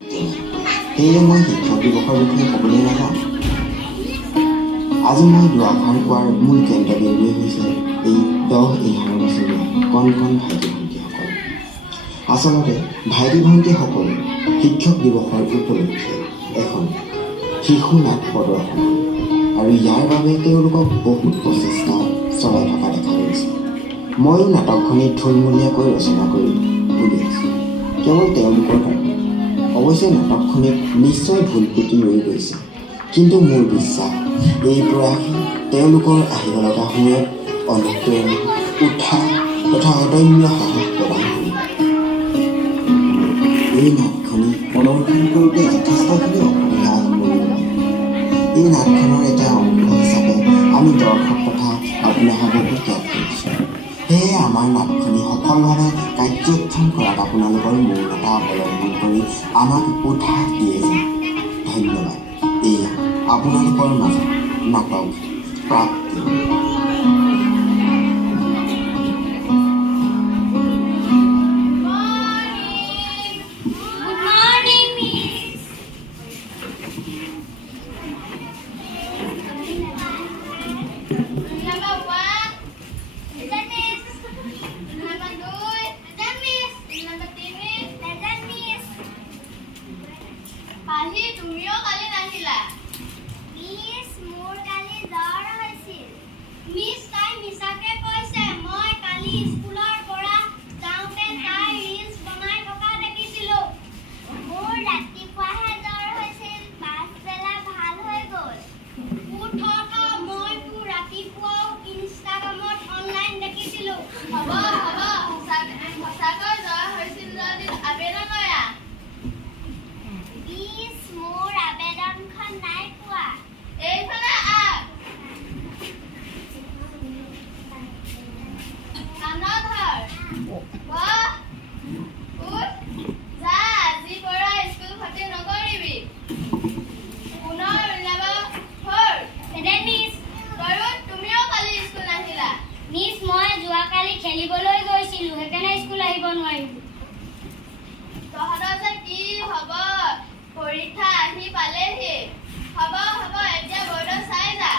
সেয়ে মই শিক্ষক দিৱসৰ বিষয়ে ক'বলৈ নাযাওঁ। আজি মই দুআষাৰ কোৱাৰ মূল কেন্দ্ৰবিন্দুৱে হৈছে এই 10-11 বছৰীয়া কণ কণ ভাইটি ভণ্টিসকল। আচলতে ভাইটি ভণ্টিসকলে শিক্ষক দিৱসৰ উপলক্ষে এখন শিশু নাট প্ৰদৰ্শন আৰু ইয়াৰ বাবে তেওঁলোকক বহুত প্ৰচেষ্টা চলাই থকা দেখা গৈছে। ময়ো নাটকখনি থুলমূলীয়াকৈ ৰচনা কৰি উলিয়াইছোঁ কেৱল তেওঁলোকৰ কাৰণে। অৱশ্যে নাটকখনিত নিশ্চয় ভুল ক্ৰুটি ৰৈ গৈছে, কিন্তু মোৰ বিশ্বাস এই প্ৰয়াসে তেওঁলোকৰ আহিব লগা সময়ত অনুপ্ৰেৰণা, উৎসাহ তথা অদম্য সাহস প্ৰদান কৰিব। এই নাটখনি প্ৰদৰ্শন কৰোঁতে যথেষ্টখিনি অসুবিধা আৰম্ভণি হয়। এই নাটখনৰ এটা অংশ হিচাপে আমি দৰ্শক তথা আপোনাসকলকো ত্যাগ কৰিছোঁ। সেয়ে আমাৰ নাটখনি সফলভাৱে কাৰ্যক্ষম কৰাত আপোনালোকৰ মৌনতা অৱলম্বন কৰি আমাক উৎসাহ দিয়ে যে ধন্যবাদ। এয়া আপোনালোকৰ মাজত নাটক প্ৰাপ্তি। তুমিও কালি নাহিলা। মিছ, মোৰ কালি জ্বৰ হৈছিল। মিছ, তাই মিছাকে কৈছে। মই কালি স্কুলৰ পৰা যাওঁতে তাই ৰিলছ বনাই থকা দেখিছিলোঁ। মোৰ ৰাতিপুৱাহে জ্বৰ হৈছিল, পাছবেলা ভাল হৈ গ'ল। মই ৰাতিপুৱাও ইনষ্টাগ্ৰামত অনলাইন দেখিছিলোঁ। হ'ব সঁচাকৈ জ্বৰ হৈছিল যদি আবেদন কৰা। মোৰ আবেদনখন নাই পোৱা। এইফালে আহ। কাণত ধৰ। বাহ, উঠ, যা, আজিৰ পৰা স্কুল ক্ষতি নকৰিবি। পুনৰ ওলাব ধৰ। মিছ, তৰুণ, তুমিও কালি স্কুল নাহিলা। মিছ, মই যোৱাকালি খেলিবলৈ গৈছিলোঁ, সেইকাৰণে স্কুল আহিব নোৱাৰিলোঁ। তহঁতৰ যে কি হ'ব, পৰীক্ষা আহি পালেহি। হ'ব এতিয়া বৰ্ডত চাই যা।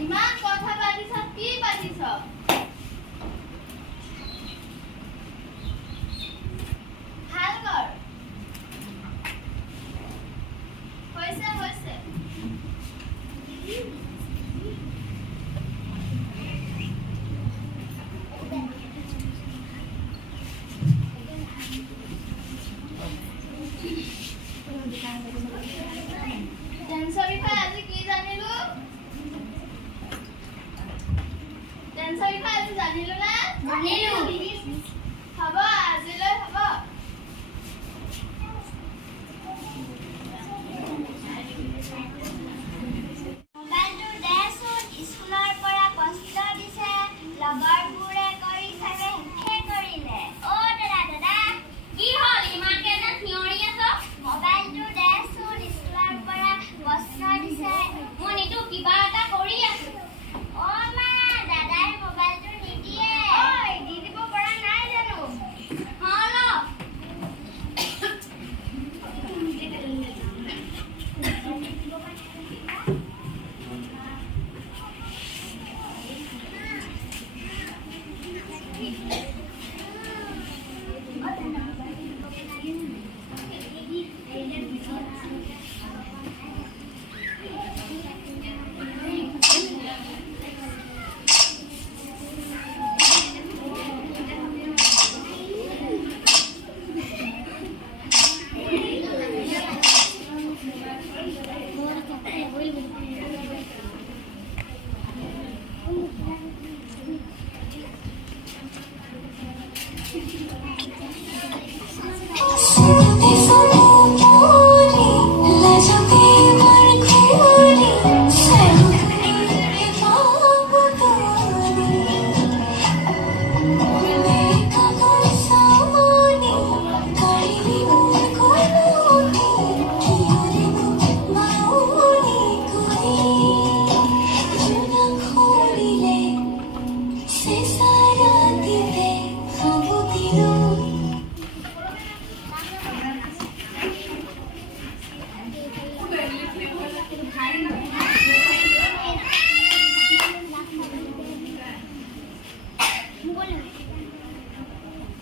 ইমান কথা পাতিছ, কি পাতিছ? ভাল কৰ। হৈছে। টেন্সৰ বিষয়ে আজি কি জানিলো? জানিলো না? জানিলো। হ'ব, আজিলৈ হ'ব। মোবাইলটো দেচোন, স্কুলৰ পৰা প্ৰশ্ন দিছে, লগৰবোৰে কৰি চাগে শেষে কৰিলে। দাদা কি হ'ল, ইমানকে যে থিয়ৰি আছ? মোবাইলটো দেচোন, স্কুলৰ পৰা প্ৰশ্ন দিছে। মই নিদো, কিবা এটা কৰি আছো। মা, দাদাই মোবাইলটো নিদিয়ে। দি দিব পৰা নাই জানো?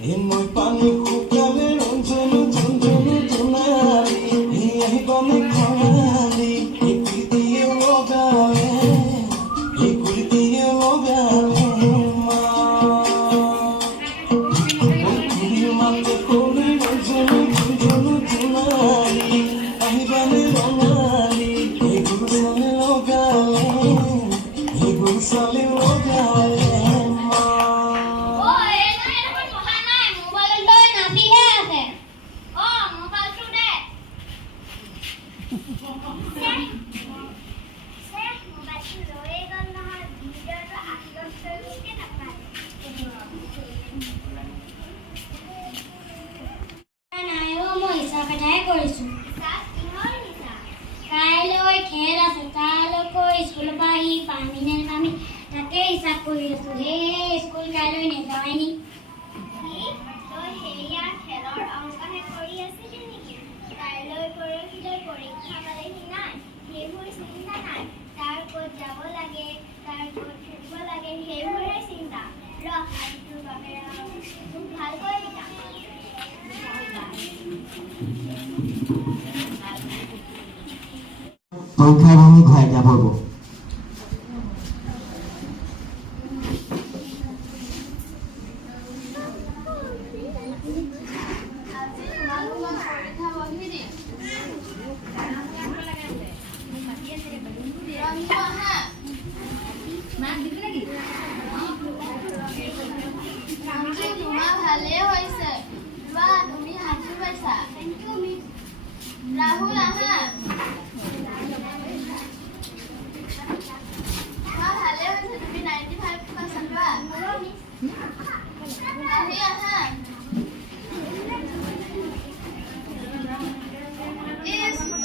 মই পানী শুকালে ৰঞ্জনো ঝুনঝুনো জোনালী আহিবানে খৰালি কুৰ্তিয়ে লগালে মা কুৰিৰ মাতে ক'লে ৰঞ্জনো ঝুনঝুনো জোনালী আহিবানে ৰঙালী চালে লগালে মা কাইলৈ খেল আছে তালৈকৈ স্কুলৰ পৰা আহি পানী নে নামি তাকে হিচাপ কৰি আছো সেই স্কুল কাইলৈ নেযাওঁৱে নি খেলৰ অংকহে কৰি আছিলি নেকি কাইলৈ পৰহিলৈ পৰীক্ষা পালেহি নাই সেইবোৰ চিন্তা নাই তাৰ ক'ত যাব লাগে তাৰ ক'ত খেলিব লাগে সেইবোৰহে চিন্তা আজি তোৰ বাবে খুব ভালকৈ শিকাম পৰীক্ষাৰ ভাঙি ঘূৰাই দিয়া পৰ্ব ৰাহুল আহা ভালে হৈছে তুমি 95% লোৱা আহি আহা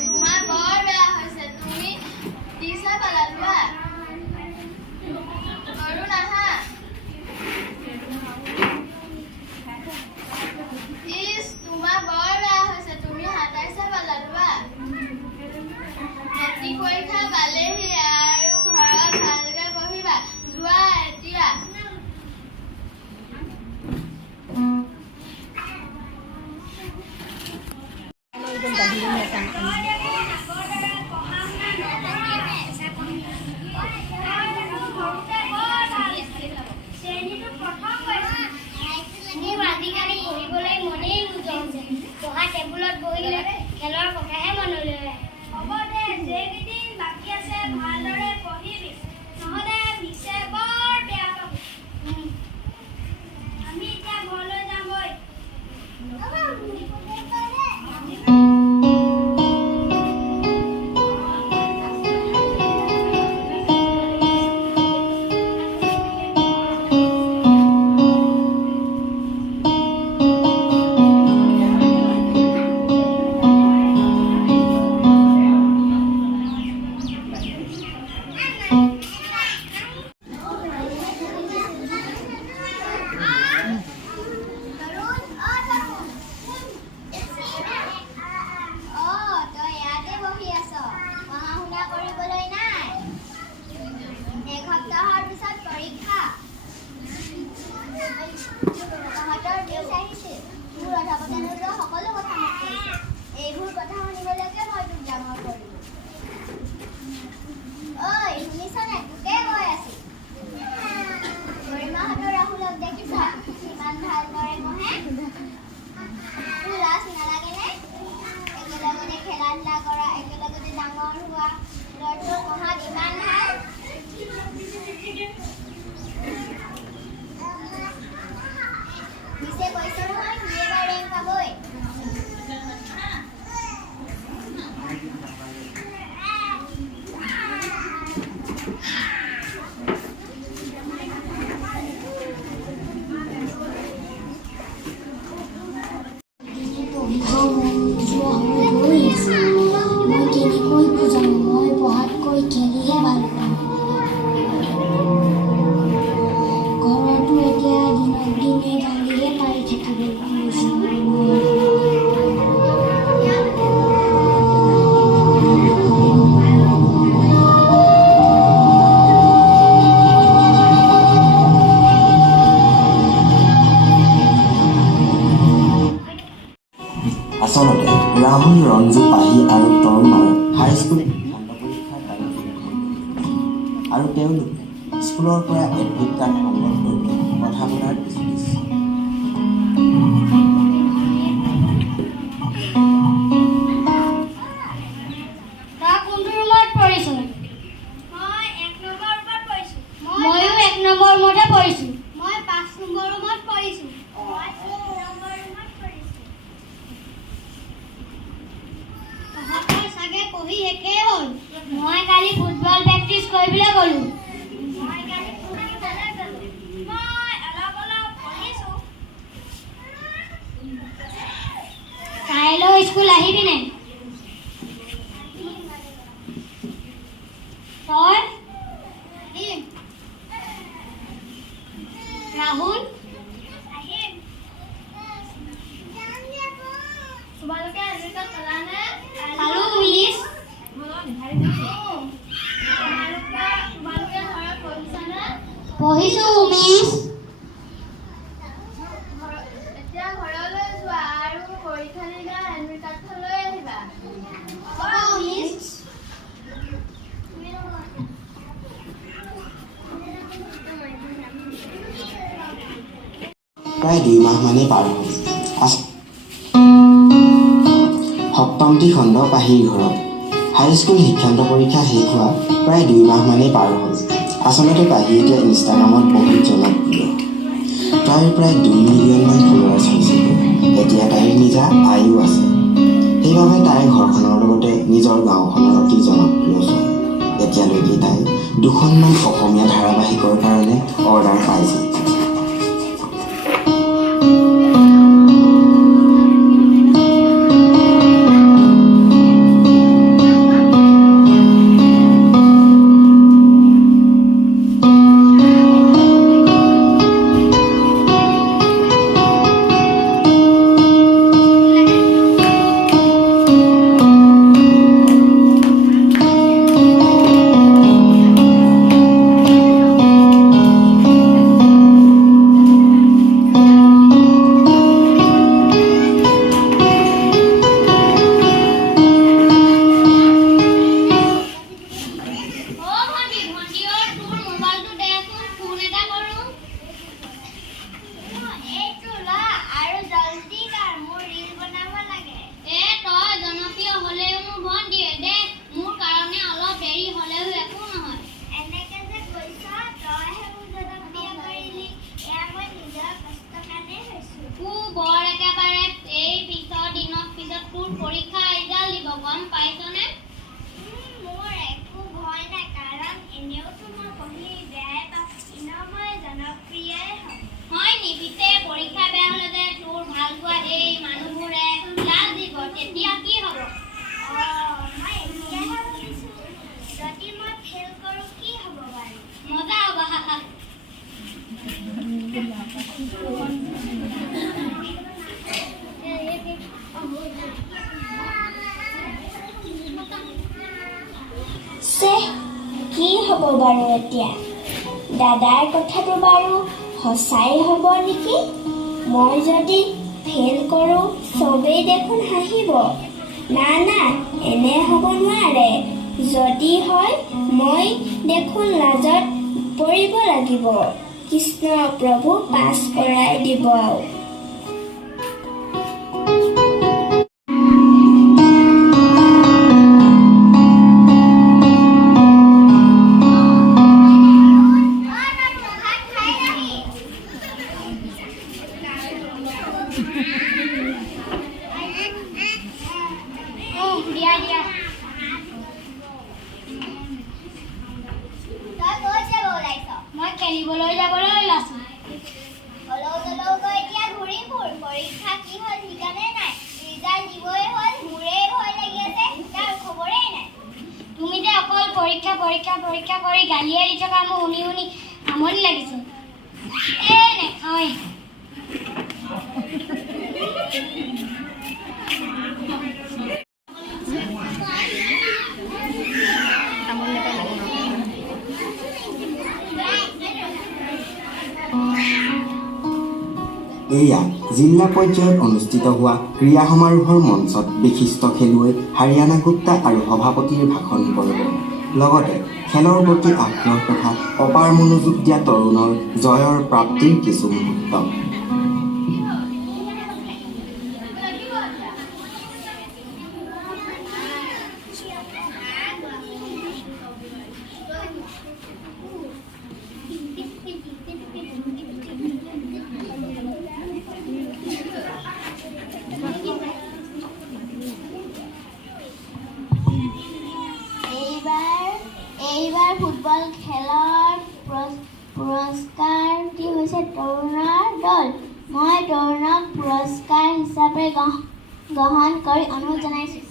তোমাৰ বৰ বেয়া হৈছে তুমি 30 পালা লোৱা অৰুণ আহা তোমাৰ বৰ বেয়া হৈছে তুমি 27 পালা লোৱা মেট্ৰিক পৰীক্ষা পালেহি আৰু ঘৰত ভালকে পঢ়িবা যোৱা এতিয়া খেলৰ কথাহে মনলৈ হ'ব দে যেইকেইদিন বাকী আছে ভালদৰে পঢ়িবি নহ'লে মিছে বৰ বেয়া পাব আমি এতিয়া ঘৰলৈ যামগৈ এইবোৰ কথা শুনিবলৈকে মই তোক ডাঙৰ কৰিলোঁ ঐ শুনিছনে তোকে কৈ আছো গৰিমাহঁতৰ ৰাহুলক দেখিছা ইমান ভালদৰে পঢ়ে তোৰ লাজ নালাগেনে একেলগতে খেলা ধূলা কৰা একেলগতে ডাঙৰ হোৱা ল'ৰাটোৰ পঢ়াত ইমান ভাল পিছে কৈছে নহয় সি এবাৰ ৰেংক পাবই আচলতে ৰাহুল, ৰঞ্জু, পাহি আৰু তৰুণৰ হাইস্কুল শিক্ষান্ত পৰীক্ষাৰ তাৰিখ আৰু তেওঁলোকে স্কুলৰ পৰা এডমিট কাৰ্ড সংগ্ৰহ কৰিবলৈ কথা পতাৰ পিছত তই কোনটো ৰুমত পৰিছ? মই 1 নম্বৰ ৰুমত পৰিছোঁ। ময়ো 1 নম্বৰ ৰুমতে পৰিছোঁ। মই 5 নম্বৰ ৰুমত পৰিছোঁ। মই 3 নম্বৰ ৰুমত পৰিছোঁ। তহঁতৰ চাগে পঢ়ি শেষেই হ'ল। মই কালি ফুটবল প্ৰেক্টিচ কৰিবলৈ গ'লোঁ। মই কালি ফুৰিবলৈ গ'লোঁ। মই অলপ পঢ়িছোঁ। কাইলৈ স্কুল আহিবি নাই? তই? আহিম। ৰাহুল? আহিম। তোমালোকে এডমিট কাৰ্ড পালানে? পালোঁ মিছ। তোমালোকে ঘৰত পঢ়িছানে? পঢ়িছোঁ মিছ। এতিয়া ঘৰলৈ যোৱা আৰু পৰীক্ষা দিনা এডমিট কাৰ্ডখন লৈ আহিবা। হ'ব মিছ। প্ৰায় 2 মাহ মানেই পাৰ হ'ল। সপ্তমটি খণ্ড পাহিৰ ঘৰত হাইস্কুল শিক্ষান্ত পৰীক্ষা শেষ হোৱা প্ৰায় 2 মাহ মানেই পাৰ হ'ল। আচলতে পাহি এতিয়া ইনষ্টাগ্ৰামত বহুত জনপ্ৰিয়। তাইৰ প্ৰায় 2 মিলিয়নমান ফলোৱাৰ্ছ হৈছে। এতিয়া তাইৰ নিজা আয়ো আছে। সেইবাবে তাইৰ ঘৰখনৰ লগতে নিজৰ গাঁওখনৰ অতি জনপ্ৰিয় ছোৱালী। এতিয়ালৈকে তাই 2খনমান অসমীয়া ধাৰাবাহিকৰ কাৰণে অৰ্ডাৰ পাইছে। কি হ'ব বাৰু এতিয়া? দাদাৰ কথাটো বাৰু সঁচাই হ'ব নেকি? মই যদি ফেইল কৰোঁ চবেই দেখোন হাঁহিব। না এনে হ'ব নোৱাৰে। যদি হয় মই দেখোন লাজত পৰিব লাগিব। কৃষ্ণ প্ৰভু পাছ কৰাই দিব। মই খেলিবলৈ যাবলৈ ওলাইছোঁ। এতিয়া ঘূৰি ফুৰ। পৰীক্ষা কি হ'ল ঠিকানে নাই। ৰিজাল্ট দিবই হ'ল, মোৰেই ভয় লাগি আছে, তাৰ খবৰেই নাই। তুমি যে অকল পৰীক্ষা কৰি গালিয়ে দি থকা মোৰ শুনি আমনি লাগিছে। নেখাওঁৱে। এয়া জিলা পৰ্যায়ত অনুষ্ঠিত হোৱা ক্ৰীড়া সমাৰোহৰ মঞ্চত বিশিষ্ট খেলুৱৈ হাৰিয়ানা গুপ্তা আৰু সভাপতিৰ ভাষণ পৰ্ব লগতে খেলৰ প্ৰতি আগ্ৰহ তথা অপাৰ মনোযোগ দিয়া তৰুণৰ জয়ৰ প্ৰাপ্তিৰ কিছু মুহূৰ্ত। এইবাৰ ফুটবল খেলৰ পুৰস্কাৰটি হৈছে তৰুণৰ দল। মই তৰুণক পুৰস্কাৰ হিচাপে গ্ৰহণ কৰি অনুৰোধ জনাইছোঁ।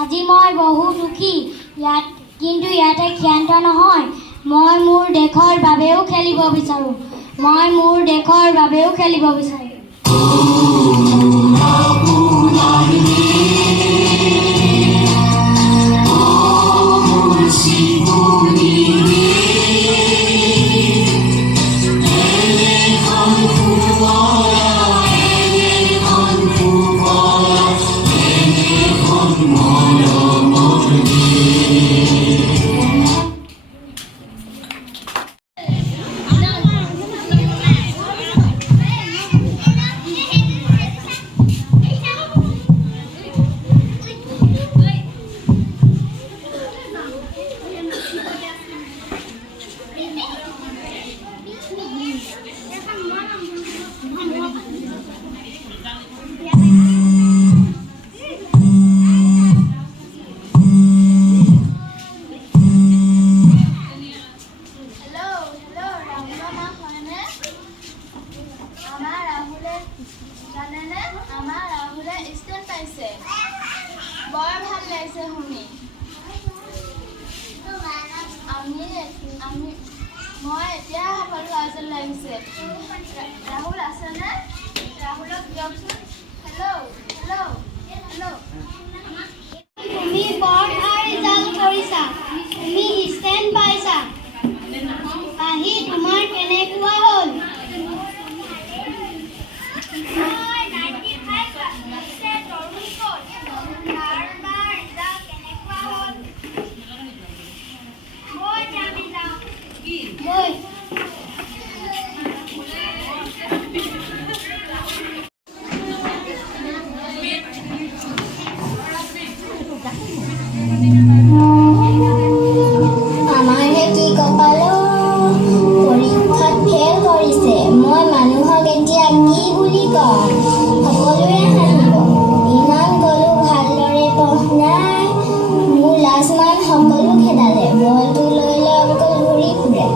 আজি মই বহু দুখী কিন্তু ইয়াতে ক্ষান্ত নহয়। মই মোৰ দেশৰ বাবেও খেলিব বিচাৰোঁ। বৰ ভাল লাগিছে শুনি। মই এতিয়া সকলো আজল লাগিছে। ৰাহুল আছেনে? ৰাহুলক দিয়কচোন। হেল্ল'। তুমি বৰ ভাল ৰিজাল্ট কৰিছা। তুমি ষ্টেণ্ড পাইছা। আহি তোমাৰ কেনেকুৱা হ'ল? আমাৰহে কি কপাল, পৰীক্ষাত ফেল কৰিছে। মই মানুহক এতিয়া কি বুলি কম? সকলোৱে হাঁহিব। ইমান গলো ভালদৰে পঢ়াই, মোৰ লাজমান সকলো খেদালে। বলটো লৈ অকল ঘূৰি ফুৰে।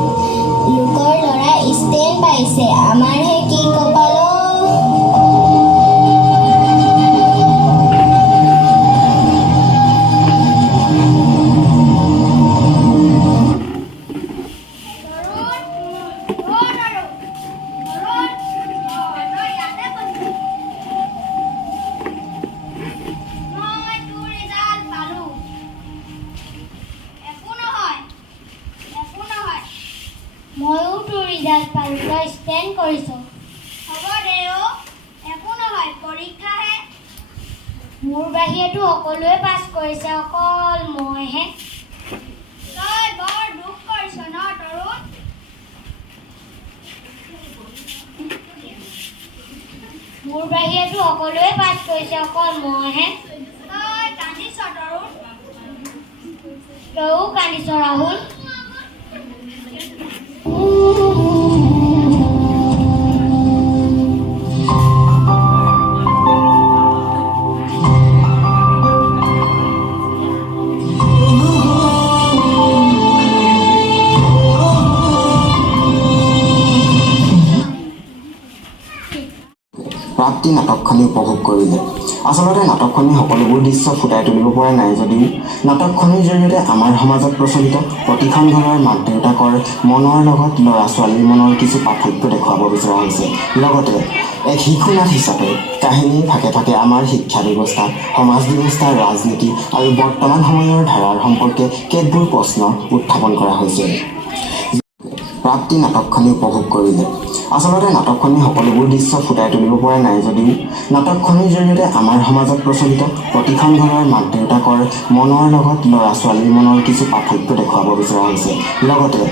লোকৰ ল'ৰা ষ্টেণ্ড পাইছে, আমাৰহে কি কপাল। ময়ো তোৰ ৰিজাল্ট পালোঁ, তই ষ্টেণ্ড কৰিছ। হ'ব দে একো নহয়, পৰীক্ষাহে। মোৰ বাহিৰেতো সকলোৱে পাছ কৰিছে, অকল মইহে। তই বৰ দুখ কৰিছ ন তৰুণ? মোৰ বাহিৰেতো সকলোৱে পাছ কৰিছে, অকল মইহে। তই কান্দিছ তৰুণ? তইও কান্দিছ ৰাহুল। প্ৰাপ্তি নাটকখনি উপভোগ কৰিলে। আচলতে নাটকখনি সকলোবোৰ দৃশ্য ফুটাই তুলিব পৰা নাই যদিও নাটকখনিৰ জৰিয়তে আমাৰ সমাজত প্ৰচলিত প্ৰতিখন ঘৰৰ মাক দেউতাকৰ মনৰ লগত ল'ৰা ছোৱালীৰ মনৰ কিছু পাৰ্থক্য দেখুৱাব বিচৰা হৈছে। লগতে এক শিশুনাট হিচাপে কাহিনীৰ ফাকে ফাকে আমাৰ শিক্ষা ব্যৱস্থা, সমাজ ব্যৱস্থা, ৰাজনীতি আৰু বৰ্তমান সময়ৰ ধাৰাৰ সম্পৰ্কে কেতবোৰ প্ৰশ্ন উত্থাপন কৰা হৈছে। প্ৰাপ্তি নাটকখনি উপভোগ কৰিলে। আচলতে নাটকখনি সকলোবোৰ দৃশ্য ফুটাই তুলিব পৰা নাই যদিও নাটকখনিৰ জৰিয়তে আমাৰ সমাজত প্ৰচলিত প্ৰতিখন ঘৰৰ মাক দেউতাকৰ মনৰ লগত ল'ৰা ছোৱালীৰ মনৰ কিছু পাৰ্থক্য দেখুৱাব বিচৰা হৈছে। লগতে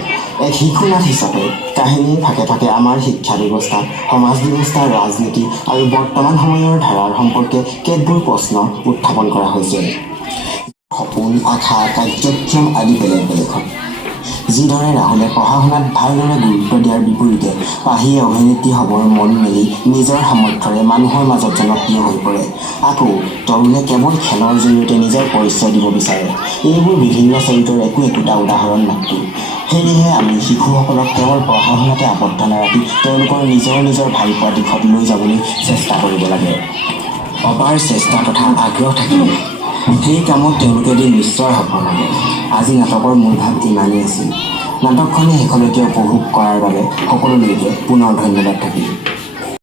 এক শিশুনাট হিচাপে কাহিনীৰ ফাকে ফাকে আমাৰ শিক্ষা ব্যৱস্থা, সমাজ ব্যৱস্থা, ৰাজনীতি আৰু বৰ্তমান সময়ৰ ধাৰাৰ সম্পৰ্কে কেতবোৰ প্ৰশ্ন উত্থাপন কৰা হৈছে। সপোন, আশা, কাৰ্যক্ষম আদি বেলেগ বেলেগ হয়। যিদৰে ৰাহুলে পঢ়া শুনাত ভালদৰে গুৰুত্ব দিয়াৰ বিপৰীতে পাহি অভিনেত্ৰী হ'বৰ মন মেলি নিজৰ সামৰ্থ্যৰে মানুহৰ মাজত জনপ্ৰিয় হৈ পৰে। আকৌ তৰুণে কেৱল খেলৰ জৰিয়তে নিজৰ পৰিচয় দিব বিচাৰে। এইবোৰ বিভিন্ন চৰিত্ৰৰ একোটা উদাহৰণ মাত্ৰ। সেয়েহে আমি শিশুসকলক কেৱল পঢ়া শুনাতে আবদ্ধ নাৰাখি তেওঁলোকৰ নিজৰ ভালপোৱা দিশত লৈ যাবলৈ চেষ্টা কৰিব লাগে। অপাৰ চেষ্টা তথা আগ্ৰহ থাকিলে সেই কামত তেওঁলোকে দি নিশ্চয় সফল হ'ব। আজি নাটকৰ মূল ভাৱ ইমানেই আছিল। নাটকখনে শেষলৈকে উপভোগ কৰাৰ বাবে সকলোলৈকে পুনৰ ধন্যবাদ থাকিল।